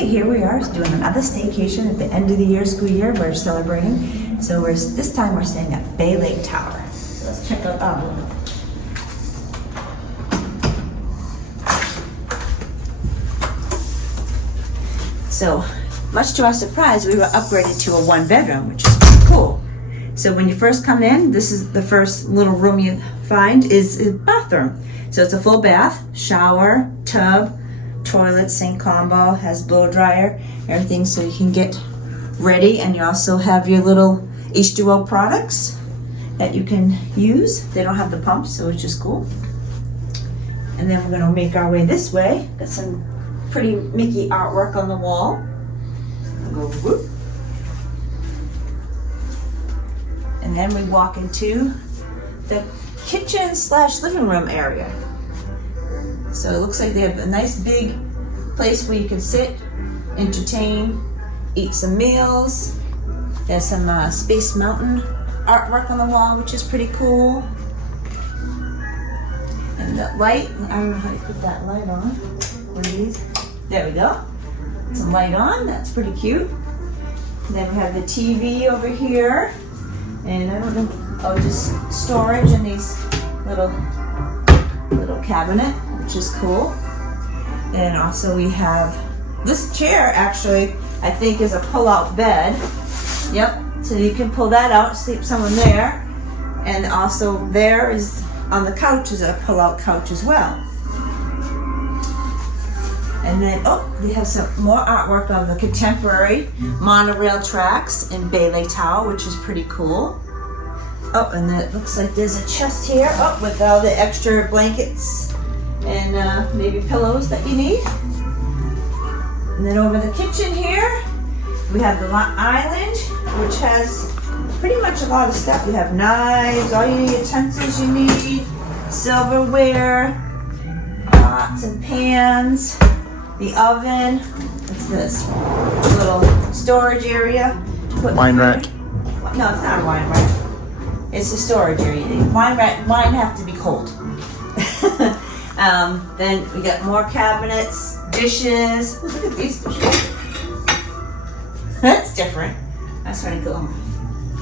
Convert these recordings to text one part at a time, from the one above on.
Okay, here we are doing another staycation at the end of the year, school year. We're celebrating. So this time we're staying at Bay Lake Tower. So let's check out that one. So, much to our surprise, we were upgraded to a one bedroom, which is pretty cool. So when you first come in, this is the first little room you find is a bathroom. So it's a full bath, shower, tub, toilet, sink combo, has blow dryer, everything so you can get ready. And you also have your little H2O products that you can use. They don't have the pump, so it's just cool. And then we're gonna make our way this way. Got some pretty Mickey artwork on the wall. Go whoop. And then we walk into the kitchen / living room area. So it looks like they have a nice big place where you can sit, entertain, eat some meals. There's some Space Mountain artwork on the wall, which is pretty cool. And the light, I don't know how to put that light on. One of these. There we go. Some light on, that's pretty cute. And then we have the TV over here. And I don't know, just storage in these little cabinet, which is cool. And also we have this chair, actually, I think is a pull-out bed. Yep, so you can pull that out, sleep someone there. And also there is, on the couch, is a pull-out couch as well. And then, they have some more artwork of the contemporary monorail tracks in Bay Lake Tower, which is pretty cool. Oh, and then it looks like there's a chest here, with all the extra blankets and maybe pillows that you need. And then over the kitchen here, we have the island, which has pretty much a lot of stuff. We have knives, all your utensils you need, silverware, pots and pans. The oven, what's this? A little storage area. Wine rack. No, it's not a wine rack. It's a storage area. Wine have to be cold. Then we got more cabinets, dishes. Look at these dishes. That's different. That's pretty cool.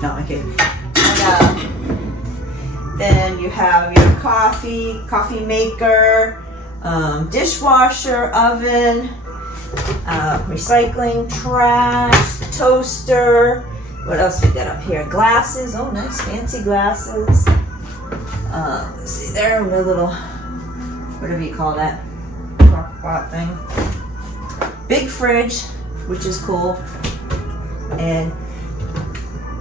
No, I'm kidding. And, then you have your coffee maker, dishwasher, oven, recycling, trash, toaster. What else we got up here? Glasses. Oh, nice fancy glasses. Let's see there, the little, whatever you call that, crock pot thing. Big fridge, which is cool, and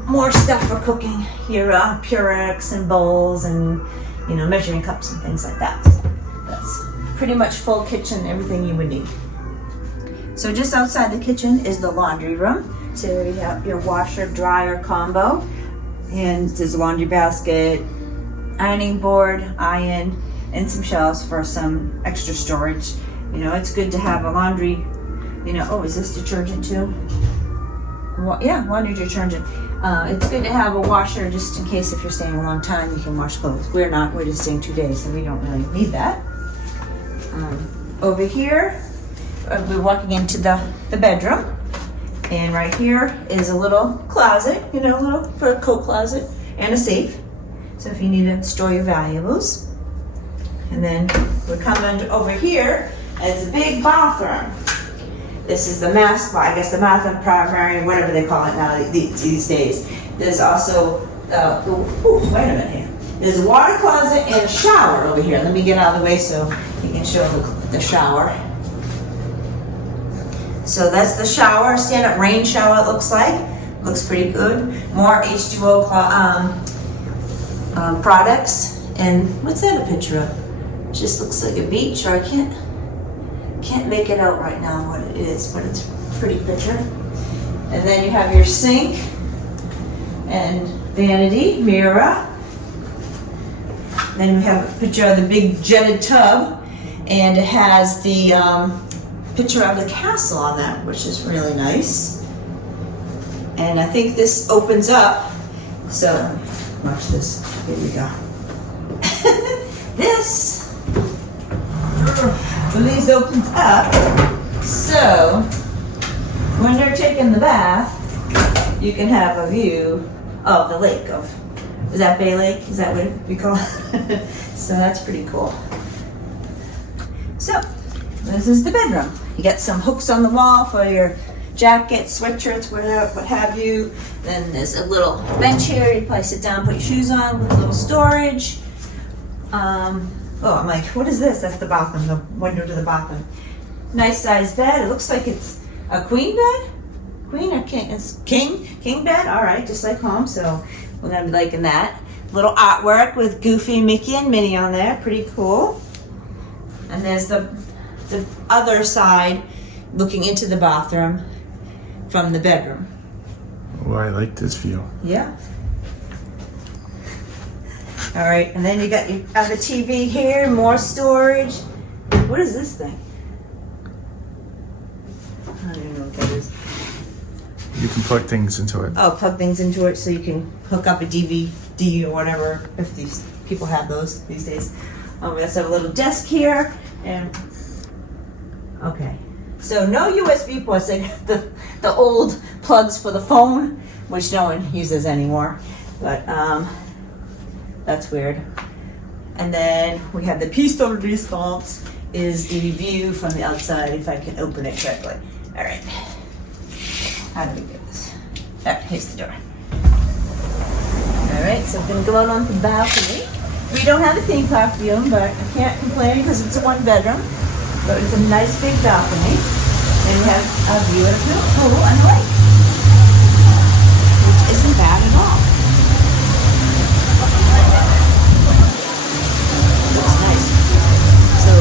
more stuff for cooking. Your Purex and bowls and measuring cups and things like that. So that's pretty much full kitchen, everything you would need. So just outside the kitchen is the laundry room. So you have your washer dryer combo, and there's a laundry basket, ironing board, iron, and some shelves for some extra storage. It's good to have a laundry, is this detergent too? Well, yeah, laundry detergent. It's good to have a washer just in case if you're staying a long time you can wash clothes. We're not, we're just staying 2 days, so we don't really need that. Over here, we're walking into the bedroom. And right here is a little closet, for a coat closet and a safe. So if you need to store your valuables. And then we're coming over here as a big bathroom. This is the master, I guess the bathroom primary, whatever they call it now these days. There's also, wait a minute here. There's a water closet and a shower over here. Let me get out of the way so you can show the shower. So that's the shower, stand-up rain shower it looks like. Looks pretty good. More H2O products. And what's that a picture of? It just looks like a beach, or I can't make it out right now what it is, but it's a pretty picture. And then you have your sink and vanity, mirror. Then we have a picture of the big jetted tub, and it has the picture of the castle on that, which is really nice. And I think this opens up, so watch this. Here we go. This, when these opens up, so when they're taking the bath, you can have a view of the lake. Is that Bay Lake? Is that what we call it? So that's pretty cool. So this is the bedroom. You get some hooks on the wall for your jackets, sweatshirts, whatever, what have you. Then there's a little bench here. You probably sit down, put your shoes on with a little storage. Oh, I'm like, what is this? That's the bathroom, the window to the bathroom. Nice sized bed. It looks like it's a queen bed. Queen or king? It's king bed. All right, just like home. So we're gonna be liking that. Little artwork with Goofy, Mickey, and Minnie on there. Pretty cool. And there's the other side, looking into the bathroom from the bedroom. Oh, I like this view. Yeah. All right, and then you got your other TV here, more storage. What is this thing? I don't even know what that is. You can plug things into it. Oh, plug things into it so you can hook up a DVD or whatever, if these people have those these days. We also have a little desk here, and okay. So no USB ports, like the old plugs for the phone, which no one uses anymore. But that's weird. And then we have the piece de resistance is the view from the outside, if I can open it correctly. All right. How do we get this? Oh, here's the door. All right, so I'm gonna go out on the balcony. We don't have a theme park view, but I can't complain because it's a one bedroom. But it's a nice big balcony. And we have a view of the pool and the lake, which isn't bad at all. Looks nice. So,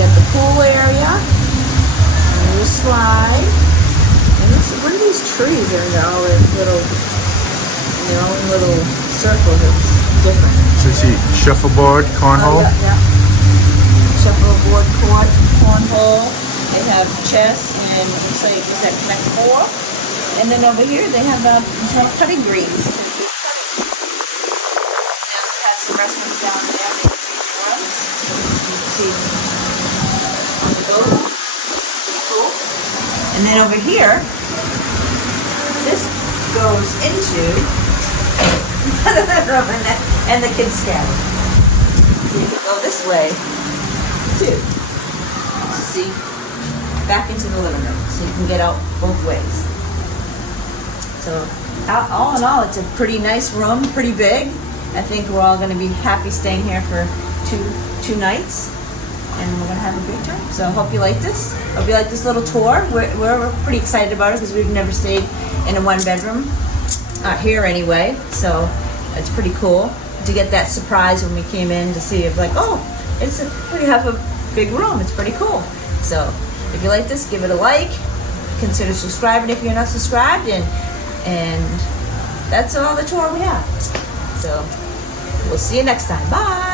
got the pool area, and a little slide. And what are these trees? They're all in their own little circles. It's different. So see, shuffleboard, cornhole. Oh, yeah. Shuffleboard, cornhole. They have chess and looks like is that Connect 4. And then over here they have some putting greens. They also have some restaurants down there. They have runs. You can see on the boat. Pretty cool. And then over here, this goes into the room and the kids' cabin. So you can go this way too. See, back into the living room, so you can get out both ways. So, all in all, it's a pretty nice room, pretty big. I think we're all going to be happy staying here for two nights, and we're going to have a great time. So, I hope you like this. Hope you like this little tour. We're pretty excited about it because we've never stayed in a one bedroom here anyway. So, it's pretty cool to get that surprise when we came in to see it. Like, oh, we have a big room. It's pretty cool. So, if you like this, give it a like. Consider subscribing if you're not subscribed, and that's all the tour we have. So, we'll see you next time. Bye.